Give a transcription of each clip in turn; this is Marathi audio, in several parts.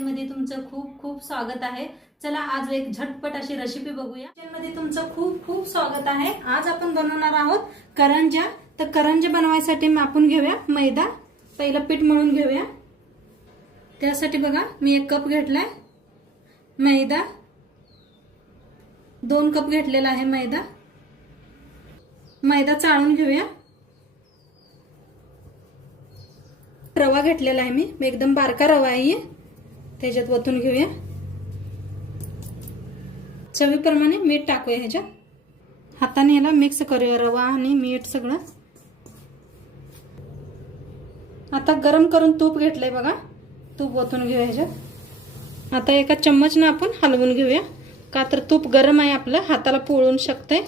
मध्ये तुमचं खूप खूप स्वागत आहे। चला आज एक झटपट अशी रेसिपी बघूया। मध्ये तुमचं खूप खूप स्वागत आहे। आज आपण बनवणार आहोत करंज्या। तर करंज्या बनवायसाठी आपण घेऊया मैदा। पहिलं पीठ मळून घेऊया। त्यासाठी बघा मी 1 कप घेतलाय मैदा, 2 कप घेतलेला आहे मैदा। मैदा चाळून घेऊया। रवा घेतलेला आहे मी एकदम बारका रवा आहे, त्याच्यात ओतून घेऊया। चवीप्रमाणे मीठ टाकूया ह्याच्यात। हाताने याला मिक्स करूया रवा आणि मीठ सगळं। आता गरम करून तूप घेतलंय बघा, तूप ओतून घेऊया ह्याच्यात। आता एका चम्मचने आपण हलवून घेऊया, का तर तूप गरम आहे, आपलं हाताला पोळून शकते।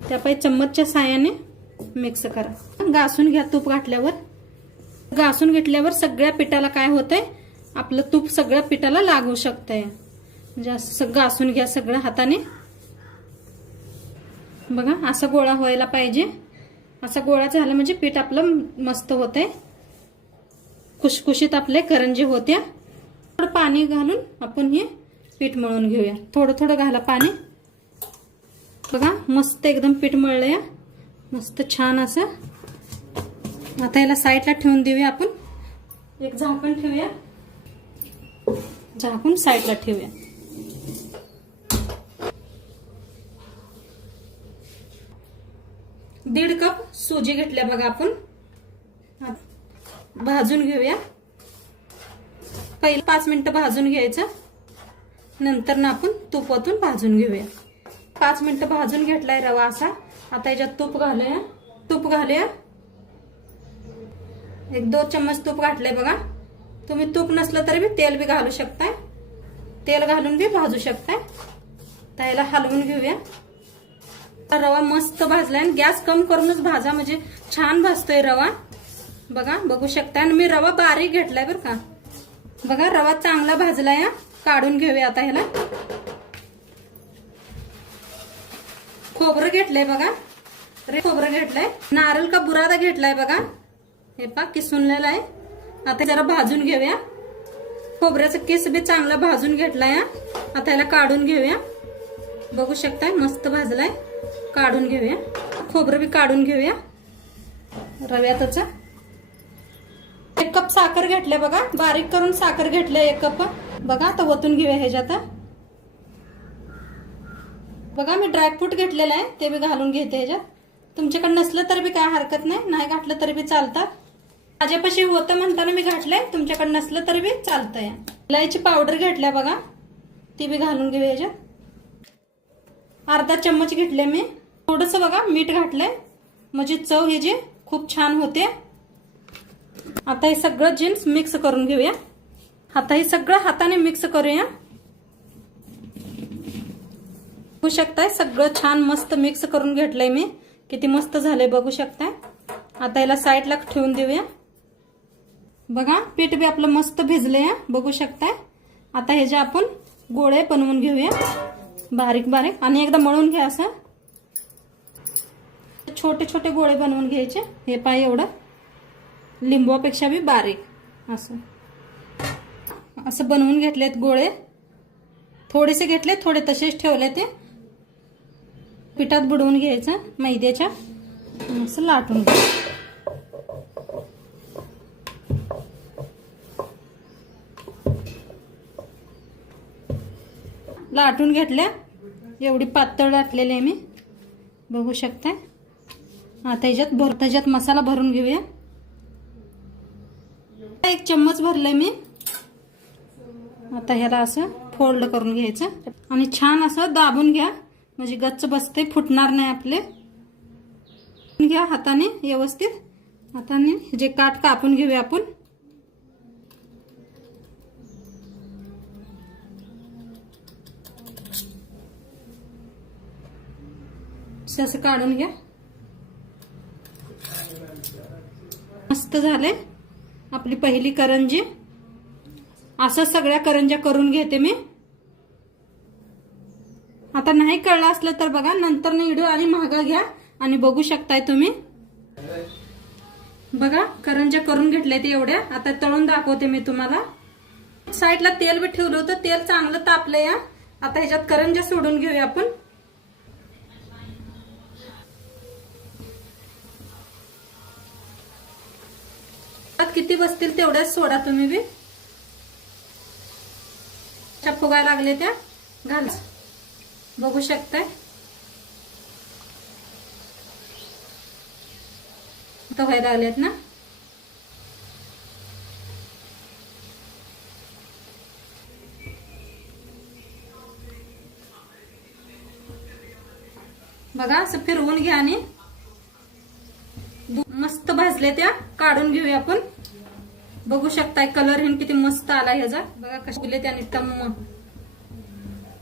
त्यापायी चम्मचच्या साहाय्याने मिक्स करा। घासून घ्या। तूप घातल्यावर घासून घेतल्यावर सगळ्या पिठाला काय होतंय, आपलं तूप सगळ्या पिठाला लागू शकतंय। म्हणजे असं घासून घ्या सगळं हाताने। बघा असा गोळा व्हायला पाहिजे। असा गोळा झाला म्हणजे पीठ आपलं मस्त होतंय, खुशखुशीत आपले करंजे होत्या। थोडं पाणी घालून आपण हे पीठ मळून घेऊया। थोडं थोडं घाला पाणी। बघा मस्त एकदम पीठ मळलंय, मस्त छान असं। आता याला साईडला ठेवून देऊया आपण। एक झाकण ठेवूया, झाकून साईडला ठेवूया। दीड कप सुजी घेतल्या बघा आपण, भाजून घेऊया। पहिले 5 मिनिटं भाजून घ्यायचं, नंतर ना आपण तूप ओतून भाजून घेऊया। 5 मिनिटं भाजून घेतलाय रवा असा। आता याच्यात तूप घालूया। तूप घालूया, 1-2 चम्मच तूप घातलंय बघा। तुम्ही तूप नसलं तरी बी तेल बी घालू शकताय, तेल घालून बी भाजू शकताय। त्याला हलवून घेऊया। रवा मस्त भाजलाय, आणि गॅस कम करूनच भाजा, म्हणजे छान भाजतोय रवा। बघा बघू शकताय, आणि मी रवा बारीक घेतलाय बरं का। बघा रवा चांगला भाजलाय। काढून घेऊया आता ह्याला। खोबरं घेतलंय बघा, खोबरं घेतलंय। नारळ का बुरादा घेतलाय बघा, हे पा किसूनलेला आहे। आता जरा भाजून घेऊया। खोबऱ्याचा किस बी चांगला भाजून घेतलाय। आता याला काढून घेऊया। बघू शकताय मस्त भाजलाय, काढून घेऊया। खोबरं बी काढून घेऊया रव्यातच। 1 कप साखर घेतले बघा, बारीक करून साखर घेतले 1 कप। बघा आता ओतून घेऊया ह्याच्यात। बघा मी ड्रायफ्रूट घेतलेलं आहे, ते बी घालून घेते ह्याच्यात। तुमच्याकडे नसलं तरी बी काय हरकत नाही, नाही घातलं तरी बी चालतात। माझ्यापाशी होतं म्हणताना मी घातलंय, तुमच्याकडे नसलं तरी बी चालतंय। इलायची पावडर घेतल्या बघा, ती बी घालून घेऊया ह्याच्यात। अर्धा चम्मच घेतले मी। थोडंसं बघा मीठ घातलंय, म्हणजे चव हे जे खूप छान होते। आता हे सगळं जिन्स मिक्स करून घेऊया। आता हे सगळं हाताने मिक्स करूया। बघू शकताय सगळं छान मस्त मिक्स करून घेतलंय मी, किती मस्त झालंय बघू शकताय। आता याला साईडला ठेवून देऊया। बघा पीठ बी आपलं मस्त भिजलंय, बघू शकताय। आता हे जे आपण गोळे बनवून घेऊया बारीक बारीक, आणि एकदा मळून घ्या। असं छोटे छोटे गोळे बनवून घ्यायचे। हे पाय एवढं, लिंबूपेक्षा बी बारीक असं असं बनवून घेतलेत गोळे। थोडेसे घेतले, थोडे तसेच ठेवले। ते पिठात बुडवून घ्यायचं मैद्याच्या, असं लाटून घ्यायचं। लाटून घेतल्या, एवढी पातळ लाटलेली आहे मी, बघू शकताय। आता ह्याच्यात मसाला भरून घेऊया। 1 चम्मच भरले मी। आता ह्याला असं फोल्ड करून घ्यायचं, आणि छान असं दाबून घ्या, म्हणजे गच्च बसते, फुटणार नाही आपले। घ्या हाताने व्यवस्थित। हाताने जे काठ कापून घेऊया आपण। असं काढून घ्या। मस्त झाले आपली पहिली करंजी। असं सगळ्या करंज्या करून घेते मी। आता नाही कळलं असलं तर बघा नंतर व्हिडिओ आणि मागं घ्या आणि बघू शकताय तुम्ही। बघा करंज्या करून घेतल्या ते एवढ्या। आता तळून दाखवते मी तुम्हाला। साईडला तेल बी ठेवलं होतं, तेल चांगलं तापलं या. आता ह्याच्यात करंज्या सोडून घेऊया आपण. किती बसतील तेवढ्याच सोडा तुम्ही बी. फुगायला लागले त्या घाल, बघू शकताय. आता व्हायला लागलेत ना. बघा असं फिरवून घ्या आणि मस्त भाजले त्या. काढून घेऊया आपण. बघू शकताय कलर हिन किती मस्त आला ह्याचा. बघा कसे फुगले त्याने, टम्म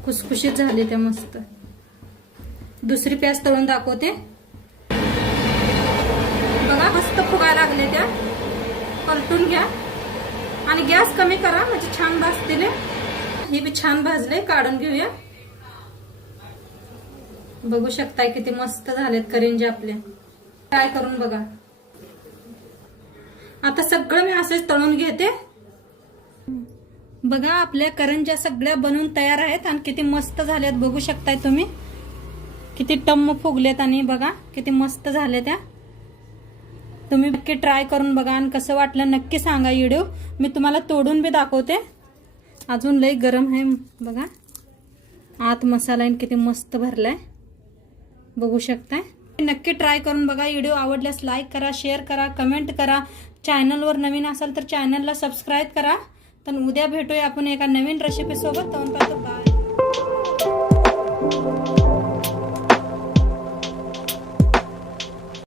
खुसखुशीत झाले त्या मस्त. दुसरी प्याज तळून दाखवते. बघा मस्त फुगायला लागले त्या. पलटून घ्या आणि गॅस कमी करा म्हणजे छान भाजतील. हे बी छान भाजले. काढून घेऊया. बघू शकताय किती मस्त झालेत करंज्या आपले. ट्राय करून बघा. आता सगळं मी असेच तळून घेते. बघा आपल्या करंज्या सगळ्या बनवून तयार आहेत आणि किती मस्त झाल्यात बघू शकताय तुम्ही. किती टम्म फुगलेत आणि बघा किती मस्त झाले त्या. तुम्ही नक्की ट्राय करून बघा आणि कसं वाटलं नक्की सांगा. व्हिडिओ मी तुम्हाला तोडून बी दाखवते. अजून लई गरम आहे बघा. आत मसाला किती मस्त भरलाय बघू शकताय. नक्की ट्राय करून बघा. व्हिडिओ आवडल्यास लाईक करा, शेअर करा, कमेंट करा. चॅनलवर नवीन असाल तर चॅनलला सबस्क्राईब करा. तर उद्या भेटूया आपण एका नवीन रेसिपी सोबत. बाय.